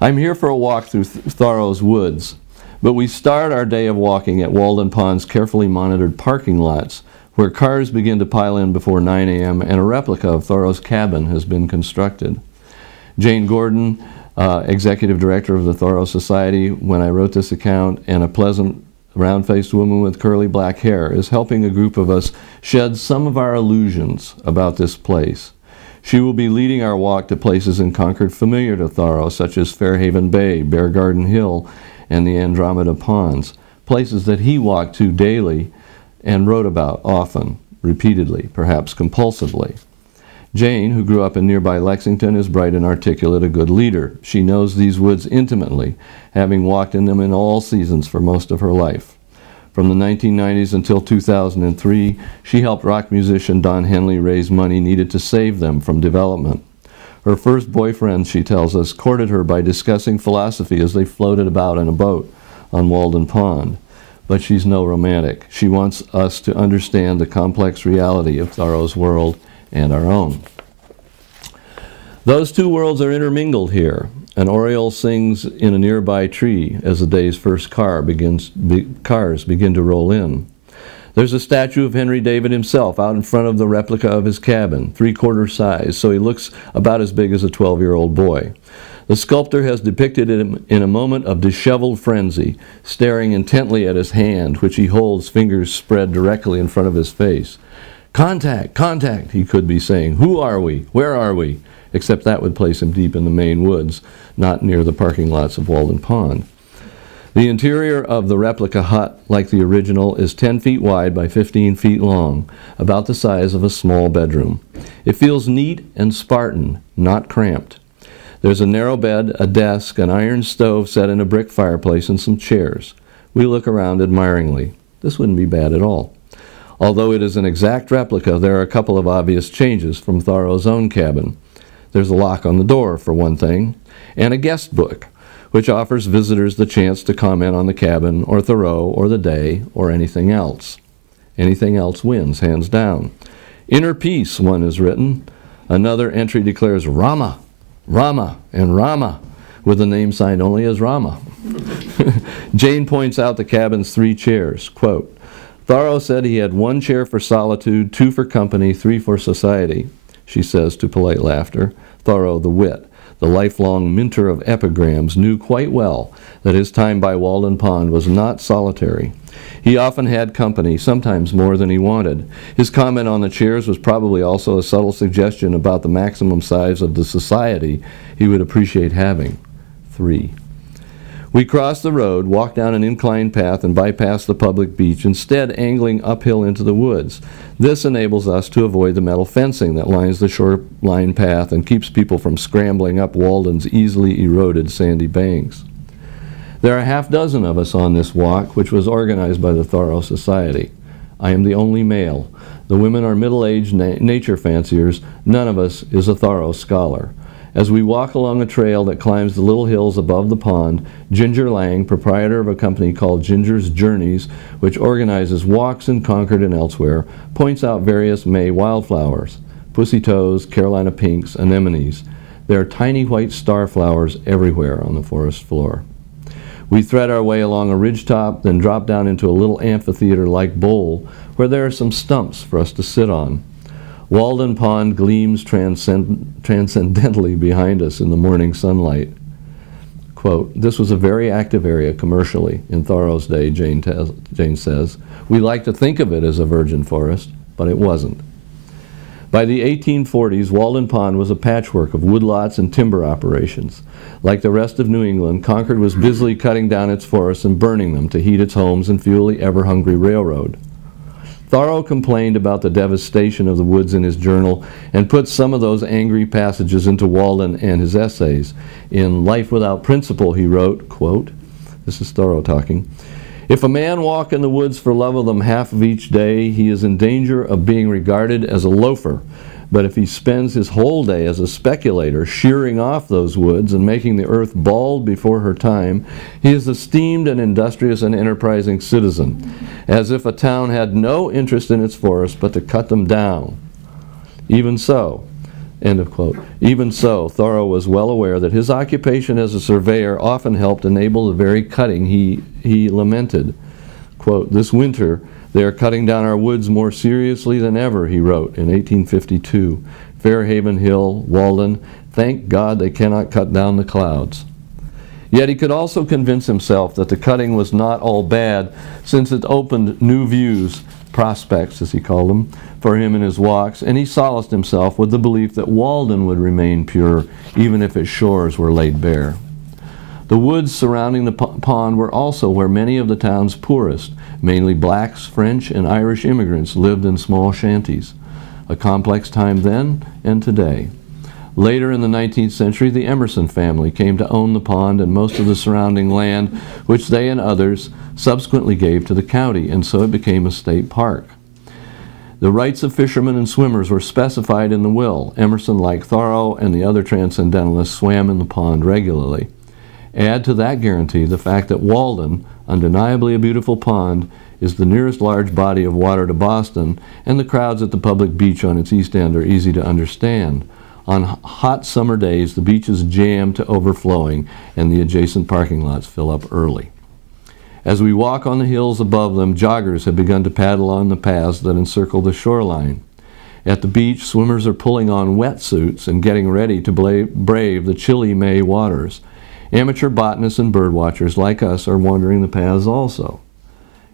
I'm here for a walk through Thoreau's woods, but we start our day of walking at Walden Pond's carefully monitored parking lots, where cars begin to pile in before 9 a.m. and a replica of Thoreau's cabin has been constructed. Jane Gordon, executive director of the Thoreau Society, when I wrote this account, and a pleasant, round-faced woman with curly black hair, is helping a group of us shed some of our illusions about this place. She will be leading our walk to places in Concord familiar to Thoreau, such as Fairhaven Bay, Bear Garden Hill, and the Andromeda Ponds, places that he walked to daily and wrote about often, repeatedly, perhaps compulsively. Jane, who grew up in nearby Lexington, is bright and articulate, a good leader. She knows these woods intimately, having walked in them in all seasons for most of her life. From the 1990s until 2003, she helped rock musician Don Henley raise money needed to save them from development. Her first boyfriend, she tells us, courted her by discussing philosophy as they floated about in a boat on Walden Pond. But she's no romantic. She wants us to understand the complex reality of Thoreau's world and our own. Those two worlds are intermingled here. An oriole sings in a nearby tree as the day's first cars begin to roll in. There's a statue of Henry David himself out in front of the replica of his cabin, 3/4 size, so he looks about as big as a 12-year-old boy. The sculptor has depicted him in a moment of disheveled frenzy, staring intently at his hand, which he holds, fingers spread directly in front of his face. "Contact, contact," he could be saying. "Who are we? Where are we?" Except that would place him deep in the Maine woods, not near the parking lots of Walden Pond. The interior of the replica hut, like the original, is 10 feet wide by 15 feet long, about the size of a small bedroom. It feels neat and Spartan, not cramped. There's a narrow bed, a desk, an iron stove set in a brick fireplace, and some chairs. We look around admiringly. This wouldn't be bad at all. Although it is an exact replica, there are a couple of obvious changes from Thoreau's own cabin. There's a lock on the door, for one thing, and a guest book, which offers visitors the chance to comment on the cabin, or Thoreau, or the day, or anything else. Anything else wins, hands down. "Inner peace," one is written. Another entry declares Rama, Rama, and Rama, with the name signed only as Rama. Jane points out the cabin's 3 chairs. Quote, "Thoreau said he had 1 chair for solitude, 2 for company, 3 for society," she says to polite laughter. Thoreau, the wit, the lifelong minter of epigrams, knew quite well that his time by Walden Pond was not solitary. He often had company, sometimes more than he wanted. His comment on the chairs was probably also a subtle suggestion about the maximum size of the society he would appreciate having. 3. We cross the road, walk down an inclined path, and bypass the public beach, instead angling uphill into the woods. This enables us to avoid the metal fencing that lines the shoreline path and keeps people from scrambling up Walden's easily eroded sandy banks. There are 6 of us on this walk, which was organized by the Thoreau Society. I am the only male. The women are middle-aged nature fanciers. None of us is a Thoreau scholar. As we walk along a trail that climbs the little hills above the pond, Ginger Lang, proprietor of a company called Ginger's Journeys, which organizes walks in Concord and elsewhere, points out various May wildflowers: pussy toes, Carolina pinks, anemones. There are tiny white star flowers everywhere on the forest floor. We thread our way along a ridgetop, then drop down into a little amphitheater-like bowl where there are some stumps for us to sit on. Walden Pond gleams transcendently behind us in the morning sunlight. Quote, "This was a very active area commercially in Thoreau's day," Jane says. "We like to think of it as a virgin forest, but it wasn't." By the 1840s, Walden Pond was a patchwork of woodlots and timber operations. Like the rest of New England, Concord was busily cutting down its forests and burning them to heat its homes and fuel the ever-hungry railroad. Thoreau complained about the devastation of the woods in his journal and put some of those angry passages into Walden and his essays. In Life Without Principle, he wrote, quote, this is Thoreau talking, "If a man walk in the woods for love of them half of each day, he is in danger of being regarded as a loafer. But if he spends his whole day as a speculator, shearing off those woods and making the earth bald before her time, he is esteemed an industrious and enterprising citizen, as if a town had no interest in its forests but to cut them down. Even so, End of quote. Even so, Thoreau was well aware that his occupation as a surveyor often helped enable the very cutting he lamented. Quote, "This winter they are cutting down our woods more seriously than ever," he wrote in 1852. "Fairhaven Hill, Walden, thank God they cannot cut down the clouds." Yet he could also convince himself that the cutting was not all bad, since it opened new views, prospects as he called them, for him in his walks, and he solaced himself with the belief that Walden would remain pure even if its shores were laid bare. The woods surrounding the pond were also where many of the town's poorest, mainly blacks, French, and Irish immigrants, lived in small shanties. A complex time then and today. Later in the 19th century, the Emerson family came to own the pond and most of the surrounding land, which they and others subsequently gave to the county, and so it became a state park. The rights of fishermen and swimmers were specified in the will. Emerson, like Thoreau and the other transcendentalists, swam in the pond regularly. Add to that guarantee the fact that Walden, undeniably a beautiful pond, is the nearest large body of water to Boston, and the crowds at the public beach on its east end are easy to understand. On hot summer days, the beach is jammed to overflowing, and the adjacent parking lots fill up early. As we walk on the hills above them, joggers have begun to paddle on the paths that encircle the shoreline. At the beach, swimmers are pulling on wetsuits and getting ready to brave the chilly May waters. Amateur botanists and birdwatchers like us are wandering the paths also.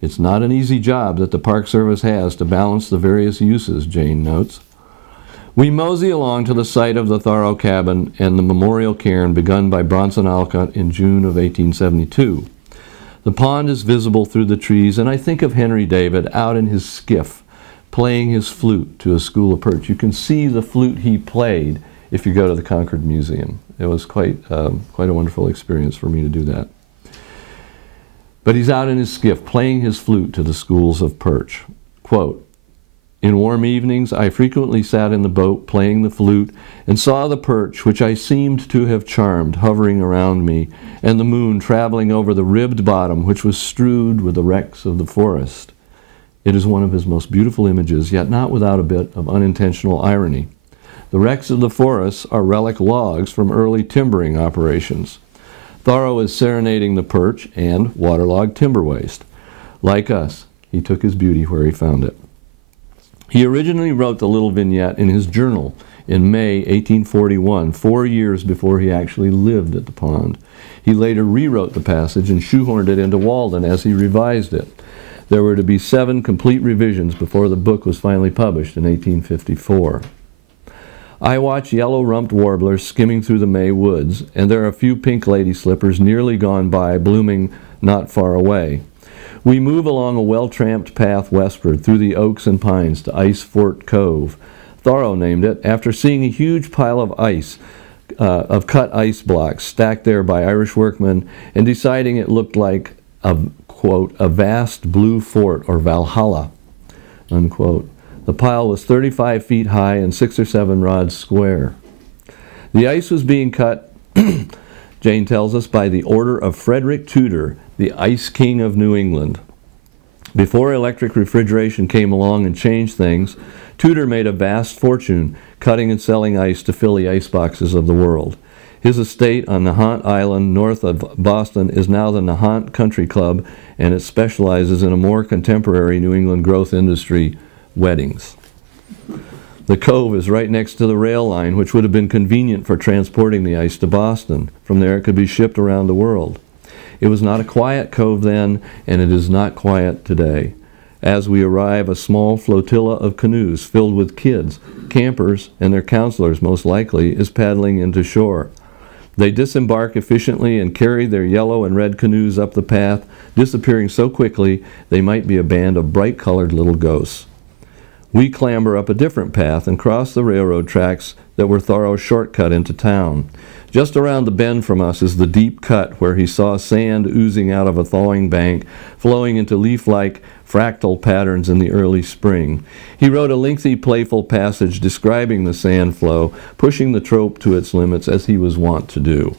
It's not an easy job that the Park Service has to balance the various uses, Jane notes. We mosey along to the site of the Thoreau cabin and the memorial cairn begun by Bronson Alcott in June of 1872. The pond is visible through the trees, and I think of Henry David out in his skiff, playing his flute to a school of perch. You can see the flute he played if you go to the Concord Museum. It was quite a wonderful experience for me to do that. But he's out in his skiff, playing his flute to the schools of perch. Quote, "In warm evenings, I frequently sat in the boat playing the flute and saw the perch, which I seemed to have charmed, hovering around me, and the moon traveling over the ribbed bottom, which was strewed with the wrecks of the forest." It is one of his most beautiful images, yet not without a bit of unintentional irony. The wrecks of the forests are relic logs from early timbering operations. Thoreau is serenading the perch and waterlogged timber waste. Like us, he took his beauty where he found it. He originally wrote the little vignette in his journal in May 1841, 4 years before he actually lived at the pond. He later rewrote the passage and shoehorned it into Walden as he revised it. There were to be 7 complete revisions before the book was finally published in 1854. I watch yellow-rumped warblers skimming through the May woods, and there are a few pink lady slippers nearly gone by, blooming not far away. We move along a well-tramped path westward through the oaks and pines to Ice Fort Cove. Thoreau named it after seeing a huge pile of ice, of cut ice blocks stacked there by Irish workmen, and deciding it looked like a, quote, "a vast blue fort or Valhalla," unquote. The pile was 35 feet high and 6 or 7 rods square. The ice was being cut, Jane tells us, by the order of Frederick Tudor, the Ice King of New England. Before electric refrigeration came along and changed things, Tudor made a vast fortune cutting and selling ice to fill the ice boxes of the world. His estate on Nahant Island north of Boston is now the Nahant Country Club, and it specializes in a more contemporary New England growth industry, weddings. The cove is right next to the rail line, which would have been convenient for transporting the ice to Boston. From there it could be shipped around the world. It was not a quiet cove then, and it is not quiet today. As we arrive, a small flotilla of canoes filled with kids, campers, and their counselors most likely, is paddling into shore. They disembark efficiently and carry their yellow and red canoes up the path, disappearing so quickly they might be a band of bright-colored little ghosts. We clamber up a different path and cross the railroad tracks that were Thoreau's shortcut into town. Just around the bend from us is the deep cut where he saw sand oozing out of a thawing bank, flowing into leaf-like fractal patterns in the early spring. He wrote a lengthy, playful passage describing the sand flow, pushing the trope to its limits as he was wont to do,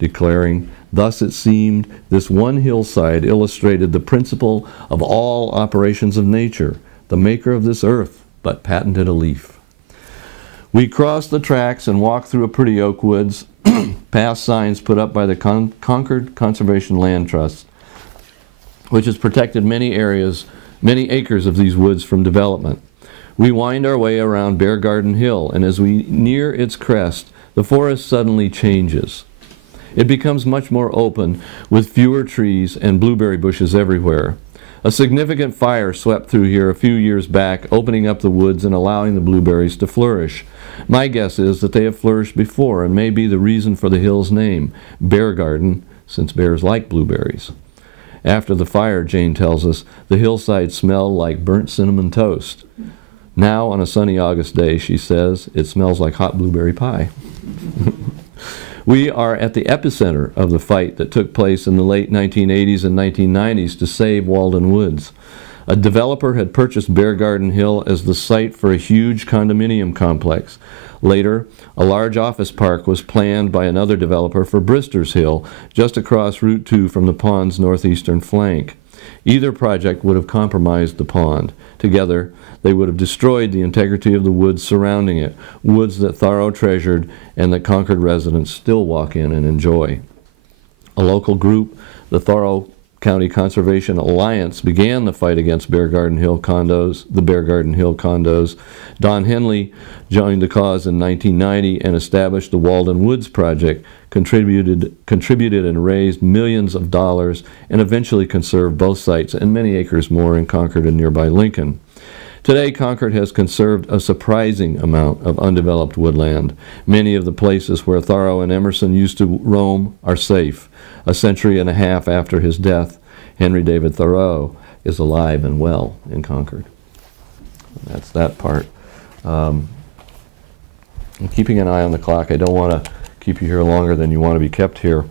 declaring, "Thus it seemed, this one hillside illustrated the principle of all operations of nature, the maker of this earth but patented a leaf." We crossed the tracks and walked through a pretty oak woods, past signs put up by the Concord Conservation Land Trust, which has protected many acres of these woods from development. We wind our way around Bear Garden Hill, and as we near its crest, the forest suddenly changes. It becomes much more open, with fewer trees and blueberry bushes everywhere. A significant fire swept through here a few years back, opening up the woods and allowing the blueberries to flourish. My guess is that they have flourished before and may be the reason for the hill's name, Bear Garden, since bears like blueberries. After the fire, Jane tells us, the hillside smelled like burnt cinnamon toast. Now, on a sunny August day, she says, it smells like hot blueberry pie. We are at the epicenter of the fight that took place in the late 1980s and 1990s to save Walden Woods. A developer had purchased Bear Garden Hill as the site for a huge condominium complex. Later, a large office park was planned by another developer for Brister's Hill, just across Route 2 from the pond's northeastern flank. Either project would have compromised the pond. Together, they would have destroyed the integrity of the woods surrounding it, woods that Thoreau treasured and that Concord residents still walk in and enjoy. A local group, the Thoreau County Conservation Alliance, began the fight against Bear Garden Hill condos, the Bear Garden Hill condos. Don Henley joined the cause in 1990 and established the Walden Woods Project, contributed and raised millions of dollars, and eventually conserved both sites and many acres more in Concord and nearby Lincoln. Today, Concord has conserved a surprising amount of undeveloped woodland. Many of the places where Thoreau and Emerson used to roam are safe. A century and a half after his death, Henry David Thoreau is alive and well in Concord. That's that part. I'm keeping an eye on the clock. I don't want to keep you here longer than you want to be kept here.